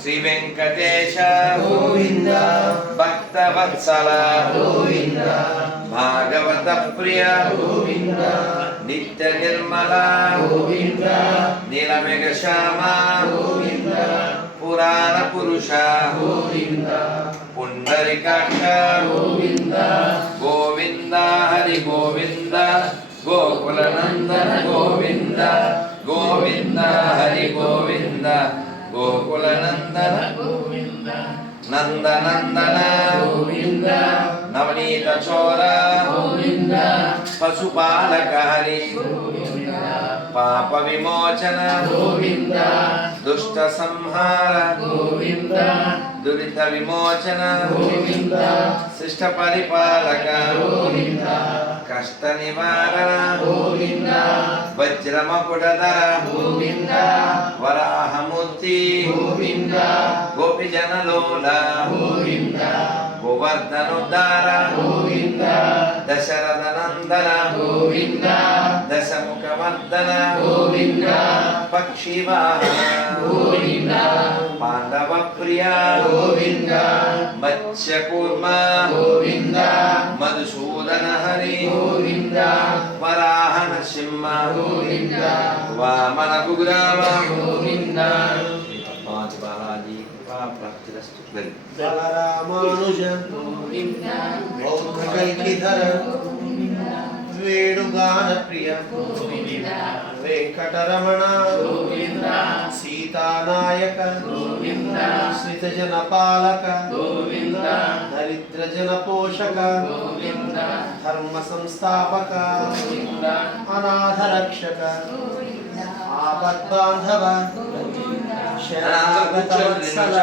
శ్రీ వెంకటేశ గోవింద భక్తవత్సల గోవింద భాగవత ప్రియ గోవింద నిత్య నిర్మల గోవింద నీలమేఘ శ్యామ గోవింద పురాణ పురుష గోవింద పుండరీకాక్ష గోవింద గోవింద హరి గోవింద గోకుల నందన గోవింద గోవింద హరి గోవింద గోకుల నందన గోవింద నందనందన గోవింద నవనీత చోర గోవింద పశుపాలక హరి గోవింద పాప విమోచన గోవింద దుష్ట సంహార గోవింద దురిత విమోచన గోవింద శిష్ట పరిపాలక గోవింద కష్ట నివారణ గోవింద వజ్రమకుడధర గోవింద వరాహమూర్తి గోవింద గోపిజనలోల గోవింద గోవర్ధనోద్ధార గోవింద దశరథ నందన గోవింద దశముఖవర్ధన గోవింద పక్షివాహన గోవింద పాండవ ప్రియ గోవింద మత్స్యకూర్మ గోవింద మధుసూదన హరి గోవింద వరాహన సింహ గోవింద వామన కుగ్రామ గోవింద पांच बालाजी कृपा प्राप्तिरस्तु బలరామానుజ గోవింద బౌద్ధ కల్కిధర వేణుగాన ప్రియ గోవింద వెంకటరమణ గోవింద సీతానాయక గోవింద శ్రీతజన పాలక గోవింద దరిద్రజన పోషక గోవింద ధర్మ సంస్థాపక గోవింద అనాథ రక్షక ఆపద్బాంధవ శరణాగత వత్సల